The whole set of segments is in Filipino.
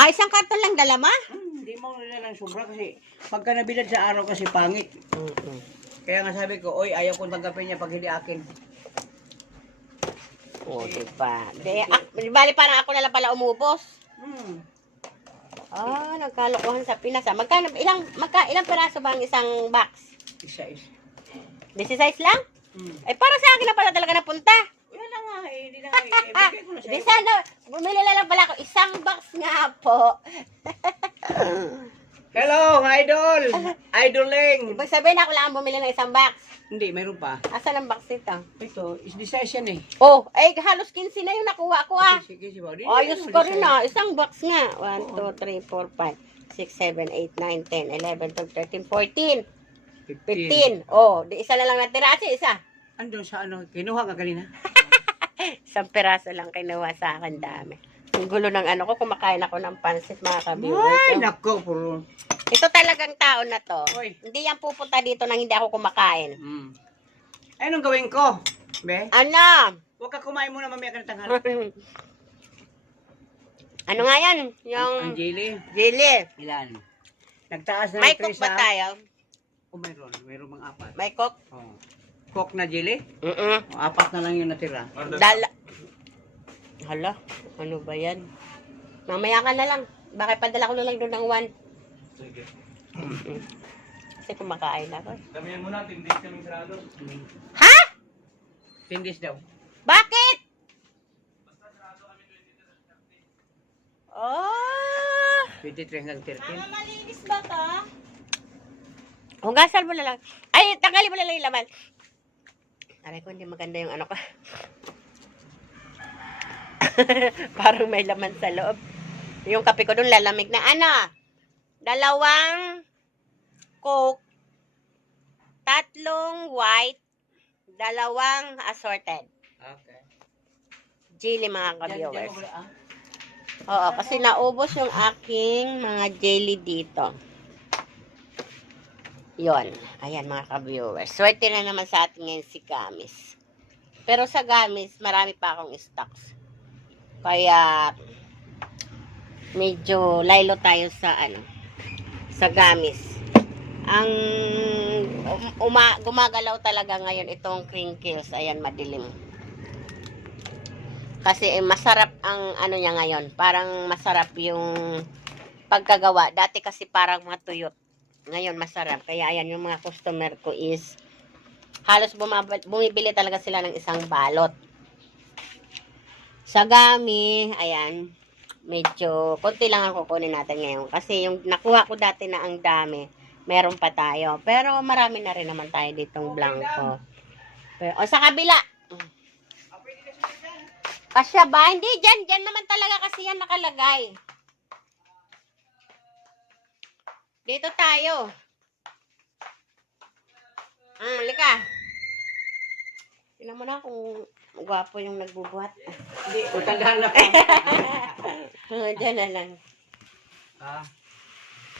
Ah, isang karton lang dala ma? Hmm, hindi mo nila lang sobra kasi pagka nabilad sa araw kasi pangit. Kaya nga sabi ko, oy, ayaw kong tanggapin niya pag hindi akin. Oo, diba? De, ah, bali parang ako na lang pala umubos. Hmm. Ah, nagkalokohan sa Pinas. Ah. Magkano, ilang, magka, ilang peraso ba ang isang box? Isa is. 16 lang? Hmm. Eh, para sa akin na pala talaga napunta. Nga eh, hindi na nga eh. Ibigay ko na Di sa'yo. sana, bumili na lang pala ako. Isang box nga po. Hello, idol! Idoling! Ibig sabihin ako lang ang bumili ng isang box. Hindi, mayroon pa. Asan ang box nito? Ito, is yan eh. Oh, ay halos 15 na yung nakuha ko ah. Sige, sige, sige. Ayos ko rin ah. Isang box nga. 1, 2, 3, 4, 5, 6, 7, 8, 9, 10, 11, 12, 13, 14, 15. Oh, di isa na lang natira. Kasi isa. Andun sa ano, kinuha ka kanina. Isang peraso lang kinuha sa akin dami. Ang gulo ng ano ko, kumakain ako ng pansit mga kabiwers. Ay, nako, puro. Ito talagang tao na to. Hoy. Hindi yan pupunta dito nang hindi ako kumakain. Hmm. Ay, anong gawin ko? Be? Ano? Huwag ka kumain muna mamaya ka ng tanghali. ano nga yan? Ang Yung jelly. jelly. Ilan? Nagtaas na May ng cook ba tayo? Oh, mayroon. Mayroon mga apat. May cook? Oh. Coke na jelly? Mm-mm. O, apat na lang yung natira. Dala. Hala, ano ba yan? Mamaya ka na lang. Bakit padala ko na lang doon ng one? Sige. Mm-mm. Kasi kumakain ako. eh. Kami yan muna, tindis kaming sarado. Ha? Tindis daw. Bakit? Oh! 23 hanggang 13. malinis ba to? Hugasan mo na lang. Ay, tanggalin mo na lang yung laman. Aray ko, hindi maganda yung ano ko. Parang may laman sa loob. Yung kape ko doon lalamig na. Ano? Dalawang coke, tatlong white, dalawang assorted. Okay. Jelly mga ka-viewers. ah. Oo, kasi naubos yung aking mga jelly dito. Yon. Ayan mga ka-viewers. Swerte na naman sa atin ngayon si Gamis. Pero sa Gamis, marami pa akong stocks. Kaya, medyo laylo tayo sa ano, sa Gamis. Ang um- uma, gumagalaw talaga ngayon itong crinkles. Ayan, madilim. Kasi eh, masarap ang ano niya ngayon. Parang masarap yung pagkagawa. Dati kasi parang matuyot. Ngayon masarap. Kaya ayan yung mga customer ko is halos bumibili talaga sila ng isang balot. Sa gami, ayan, medyo konti lang ang kukunin natin ngayon. Kasi yung nakuha ko dati na ang dami, meron pa tayo. Pero marami na rin naman tayo ditong blanco. Pero, o sa kabila, Kasya ba? Hindi, dyan. Dyan naman talaga kasi yan nakalagay. Dito tayo. Hmm, lika. Tingnan mo na kung gwapo yung nagbubuhat. Hindi, utandaan na po. Ah, dyan na lang. ah,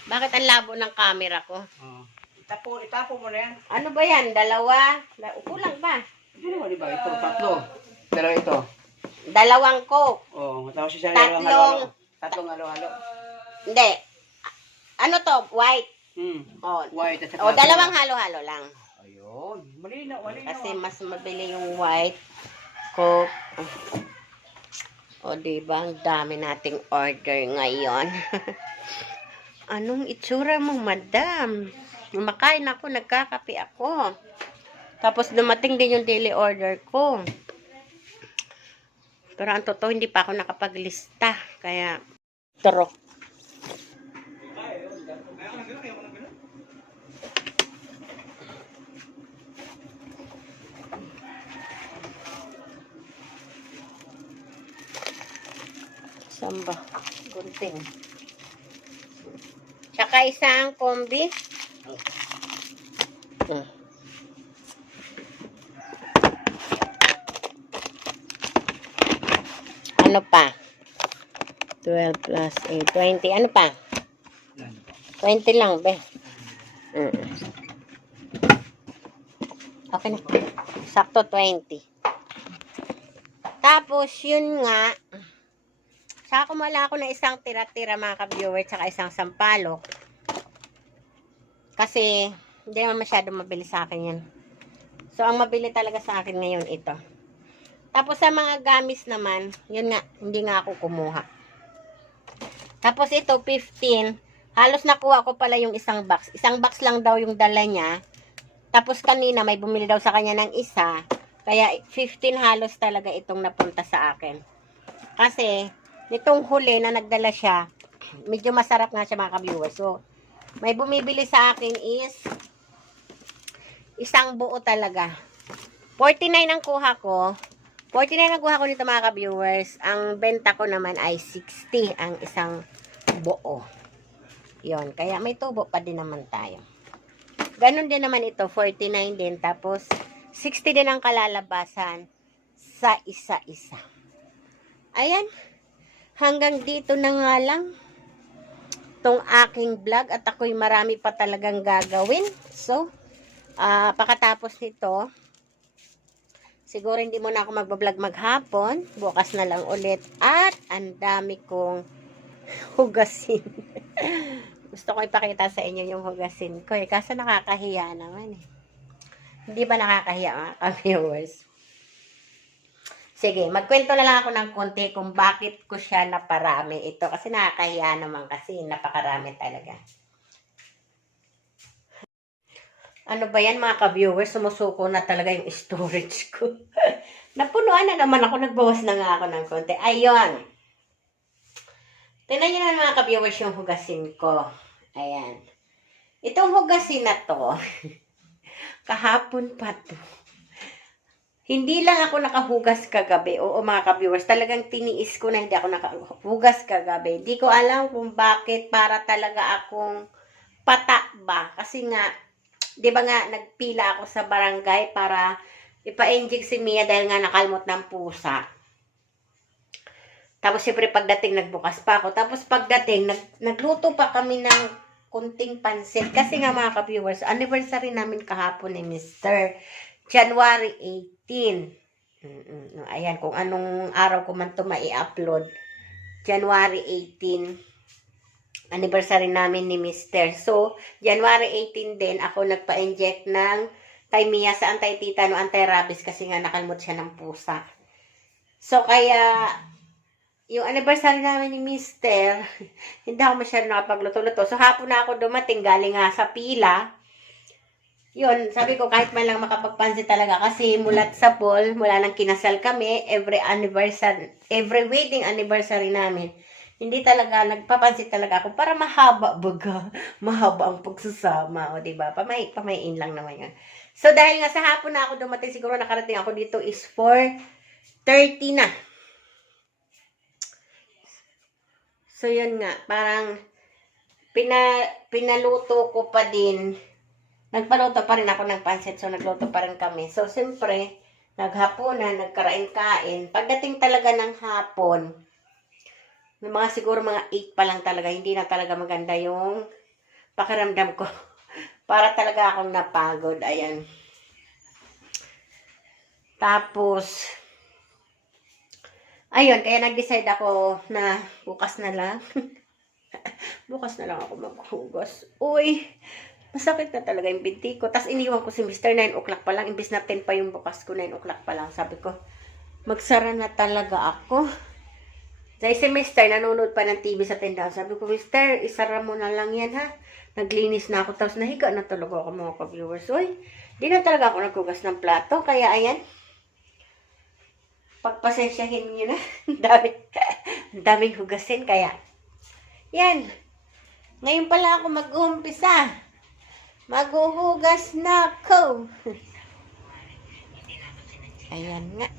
Bakit ang labo ng camera ko? oh. Itapo, itapo mo na yan. Ano ba yan? Dalawa? La- Kulang ba? Hindi naman, di ba? Ito, tatlo. Pero ito. Dalawang coke. Oh, tapos isa Tatlong- halo-halo. Tatlong halo-halo. Hindi. Ano to? White. Hmm. Oh, White at saka oh dalawang halo-halo lang. Ayun. Malinaw, malinaw. Kasi mas mabili yung white coke. O, diba? Ang dami nating order ngayon. Anong itsura mo, madam? Kumakain ako, nagkakape ako. Tapos dumating din yung daily order ko. Pero ang totoo, hindi pa ako nakapaglista. Kaya, turo. Samba. Gunting. Tsaka isang kombi. Hmm. Ano pa? 12 plus 8, 20. Ano pa? 20 lang, be. Mm. Okay na. Sakto 20. Tapos, yun nga, Saka kumala ako ng isang tira-tira mga ka-viewer, tsaka isang sampalok. Kasi, hindi naman masyado mabili sa akin yan. So, ang mabili talaga sa akin ngayon ito. Tapos sa mga gamis naman, yun nga, hindi nga ako kumuha. Tapos ito, 15. Halos nakuha ko pala yung isang box. Isang box lang daw yung dala niya. Tapos kanina may bumili daw sa kanya ng isa. Kaya 15 halos talaga itong napunta sa akin. Kasi, nitong huli na nagdala siya, medyo masarap nga siya mga ka-viewers. So, may bumibili sa akin is isang buo talaga. 49 ang kuha ko. 49 ang kuha ko nito mga ka-viewers. Ang benta ko naman ay 60 ang isang buo. Yon, kaya may tubo pa din naman tayo. Ganon din naman ito, 49 din. Tapos, 60 din ang kalalabasan sa isa-isa. Ayan. Hanggang dito na nga lang tong aking vlog at ako'y marami pa talagang gagawin. So, ah pakatapos nito, siguro hindi muna ako magbablog maghapon. Bukas na lang ulit. At ang dami kong hugasin. Gusto ko ipakita sa inyo yung hugasin ko eh. Kaso nakakahiya naman eh. Hindi ba nakakahiya mga ka-viewers? Sige, magkwento na lang ako ng konti kung bakit ko siya naparami ito. Kasi nakakahiya naman kasi napakarami talaga. Ano ba yan mga ka-viewers? Sumusuko na talaga yung storage ko. Napunuan na naman ako. Nagbawas na nga ako ng konti. Ayun. Tingnan nyo na mga ka-viewers yung hugasin ko. Ayan. Itong hugasin na to, kahapon pa to. Hindi lang ako nakahugas kagabi. Oo mga ka-viewers, talagang tiniis ko na hindi ako nakahugas kagabi. Di ko alam kung bakit para talaga akong pata ba. Kasi nga, di ba nga, nagpila ako sa barangay para ipa-inject si Mia dahil nga nakalmot ng pusa. Tapos siyempre pagdating nagbukas pa ako. Tapos pagdating, nag, nagluto pa kami ng kunting pansit. Kasi nga mga ka-viewers, anniversary namin kahapon ni Mr. January 18. Mm-mm. Ayan, kung anong araw ko man ito mai-upload. January 18. Anniversary namin ni Mr. So, January 18 din, ako nagpa-inject ng kay Mia sa anti-titano, anti-rabies kasi nga nakalmot siya ng pusa. So, kaya, yung anniversary namin ni Mister, hindi ako masyado nakapagluto-luto. So, hapon na ako dumating, galing nga sa pila. Yun, sabi ko, kahit man lang makapagpansin talaga. Kasi mulat sa pool, mula nang kinasal kami, every anniversary, every wedding anniversary namin, hindi talaga, nagpapansin talaga ako para mahaba baga. Mahaba ang pagsasama, o diba? Pamay, pamayin lang naman yan. So, dahil nga sa hapon na ako dumating, siguro nakarating ako dito is 4.30 na. So, yun nga, parang pina, pinaluto ko pa din. Nagpaluto pa rin ako ng pansit, so nagluto pa rin kami. So, siyempre, naghapunan, nagkarain-kain. Pagdating talaga ng hapon, mga siguro mga 8 pa lang talaga, hindi na talaga maganda yung pakiramdam ko. Para talaga akong napagod. Ayan. Tapos, ayun, kaya nag-decide ako na bukas na lang. bukas na lang ako maghugas. Uy, masakit na talaga yung binti ko. Tapos iniwan ko si Mr. 9 o'clock pa lang. Imbis na 10 pa yung bukas ko, 9 o'clock pa lang. Sabi ko, magsara na talaga ako. Dahil si Mr. nanonood pa ng TV sa tindahan. Sabi ko, Mr. isara mo na lang yan ha. Naglinis na ako. Tapos nahiga na talaga ako mga ka-viewers. Uy, di na talaga ako nagkugas ng plato. Kaya ayan, pagpasensyahin nyo na. Dami, daming hugasin. Kaya, yan. Ngayon pala ako mag-uumpisa. Maghuhugas na ako. Ayan nga.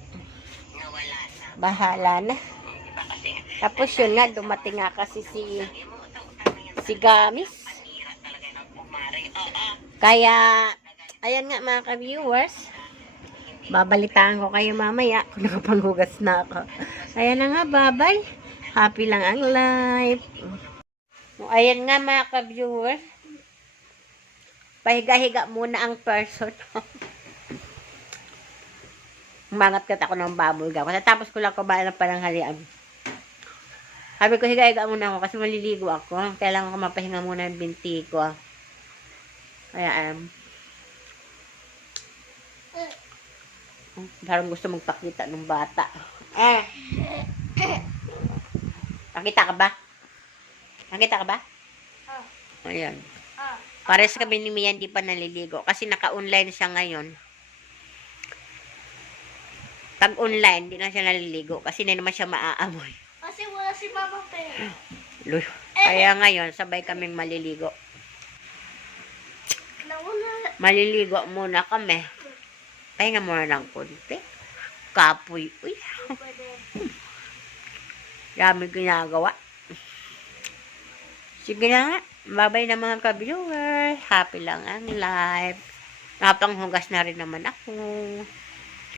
Bahala na. Tapos yun nga, dumating nga kasi si si Gamis. Kaya, ayan nga mga ka-viewers. Babalitaan ko kayo mamaya kung nakapanghugas na ako. Ayan na nga, babay. Happy lang ang life. Ayan nga mga ka-viewers. Pahiga-higa muna ang person. Umangat kat ako ng bubble gum. Tapos ko lang kumain ng pananghalian. Sabi ko, higa-higa muna ako kasi maliligo ako. Kailangan ko mapahinga muna yung binti ko. Kaya, um, oh, parang gusto magpakita ng bata. Eh! Nakita ka ba? Nakita ka ba? Ayan. Pares kami ni Mia hindi pa naliligo kasi naka-online siya ngayon. Pag online, hindi na siya naliligo kasi hindi naman siya maaamoy. Kasi wala si Mama Pe. Luy. Kaya ngayon, sabay kaming maliligo. Nauna. Maliligo muna kami. Pahinga muna ng konti. Kapoy. Uy, dami ginagawa. Sige na nga. Babay na mga ka-viewers. Happy lang ang life. Napanghugas na rin naman ako.